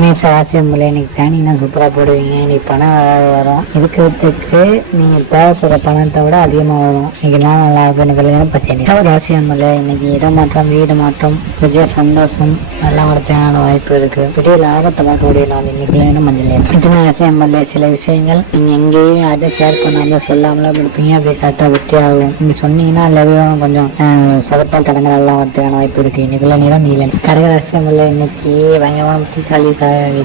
மேச ராசியம்பில் இன்னைக்கு பிளானிங்னா சூப்பராக போடுவீங்க. இன்னைக்கு பணம் வராது வரும். இருக்கிறதுக்கு நீங்கள் தேவைப்படுற பணத்தை விட அதிகமாக வரும். இன்னைக்கு நான் நல்லா இருக்கும் எனக்கு கல்யாணம் பச்சை ராசியம்பில் இன்னைக்கு இடமாற்றம் வீடு மாற்றம் புதிய சந்தோஷம் எல்லாம் வரதுக்கான வாய்ப்பு இருக்கு. பெரிய லாபத்தை பார்க்கக்கூடிய முடியும் நான் கல்யாணம் மஞ்சள் நேரம். இத்தனை ராசியம்பில் சில விஷயங்கள் நீங்கள் எங்கேயும் யார்ட்டும் ஷேர் பண்ணாமல் சொல்லாமல இருப்பீங்க அது கரெக்டாக வெற்றி ஆகும். நீங்கள் சொன்னீங்கன்னா அதில் கொஞ்சம் சொதப்பல் தடங்கள் எல்லாம் வரதுக்கான வாய்ப்பு இருக்கு. இன்னைக்குள்ள நேரம் நீலன் கடகராசியமில்ல இன்னைக்கு பயங்கரமான புத்திசாலி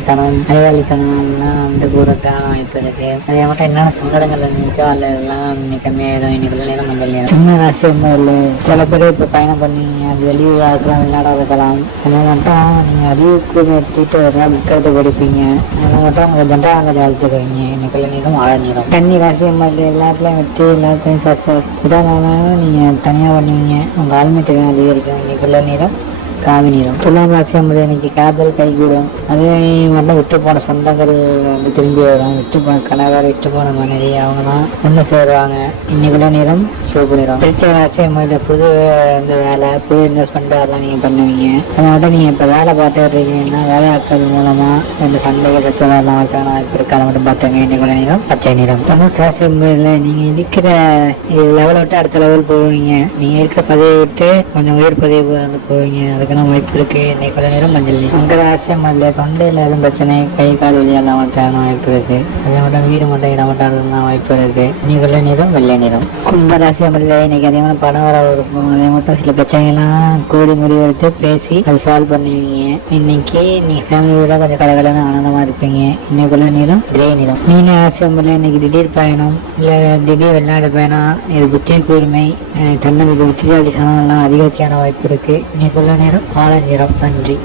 தனம் அறிவாளித்தனம் எல்லாம் வந்து கூறதுக்கான வாய்ப்பு இருக்கு. அதே மட்டும் என்னென்ன சங்கடங்கள் இருந்துச்சோ அதில் எல்லாம் கம்மியாயிடும் இன்னைக்குள்ள நேரம் நேரம். சின்ன ராசியமில்ல சில பேர் இப்போ பயணம் பண்ணீங்க அது வெளியூராக இருக்கலாம் வெளிநாடாக இருக்கலாம் அதெல்லாம் மட்டும் நீங்கள் அறிவுக்கு எடுத்துட்டு வரலாம் புக்கெடுத்து படிப்பீங்க. அதெல்லாம் மட்டும் உங்கள் ஜென்ரலாக வளர்த்துக்குவீங்க இன்னைக்குள்ள நேரம் ஆழ நேரம். கன்னி ராசியமில்ல எல்லாத்துலேயும் வெற்றி எல்லாத்தையும் சக்ஸஸ் இதானாலும் நீங்கள் தனியாக பண்ணுவீங்க. உங்கள் ஆளுமை திறன் அதிகரிக்கும். இன்னைக்குள்ள நேரம் காவி நிறம் துலாம் ராசி என்பது எனக்கு காதல் கைகூடும். அதே மட்டும் விட்டு போன சொந்தங்கள் வந்து திரும்பி வரும் விட்டு போன கணவர் விட்டு போன மனைவி அவங்க தான் ஒன்று சேருவாங்க. இன்னைக்குள்ள நிறம் சிவப்பு நிறம். திருச்சி ராசி என்பது புது இந்த வேலை புது இன்வெஸ்ட்மெண்ட் அதெல்லாம் நீங்கள் பண்ணுவீங்க. அதனால நீங்கள் இப்போ வேலை பார்த்துட்டு இருக்கீங்கன்னா வேலை ஆட்கள் மூலமாக இந்த சந்தைகள் பிரச்சனைலாம் வச்சாங்கன்னா வாய்ப்பு இருக்கு மட்டும் பார்த்துங்க இன்னைக்குள்ள நிறம் பச்சை நிறம். தனுஷ் ராசி என்பதில் நீங்கள் இருக்கிற லெவலை விட்டு அடுத்த லெவல் போவீங்க. நீங்கள் இருக்கிற பதவியை விட்டு கொஞ்சம் உயர் பதவி வந்து போவீங்க. அதுக்கான வாய்ப்பு இருக்கு. இன்னைக்கு கொஞ்ச நேரம் மஞ்சள் நீர். உங்கள் ராசியம் தொண்டையில் எதுவும் பிரச்சனை? கை கால் வழியெல்லாம் வச்சான வாய்ப்பு இருக்கு. அதே மட்டும் வீடு மட்டும் இடம் மட்டும் இருந்தால் வாய்ப்பு இருக்கு. இன்னைக்குள்ள நிறம் வெள்ளை நிறம் கும்ப ராசியம் அதில் இன்னைக்கு அதிகமான பணம் வர இருக்கும். அதே மட்டும் சில பிரச்சனைகள்லாம் கூடி முடிவெடுத்து பேசி அதை சால்வ் பண்ணுவீங்க. இன்னைக்கு நீ ஃபேமிலியோட கொஞ்சம் கலகலன்னு ஆனந்தமாக இருப்பீங்க. இன்னைக்குள்ள நிறம் கிரே நிறம் மீன ராசியம் இன்னைக்கு திடீர் பயணம். இல்லை திடீர் வெளிநாடு பயணம். இது புத்தி கூர்மை. அஹ் தன்னம்பிக்கை புத்திசாலித்தனம் எல்லாம் அதிகரிக்கான வாய்ப்பு இருக்கு. இன்னைக்குள்ள நேரம் ஆலநிறம் நன்றி.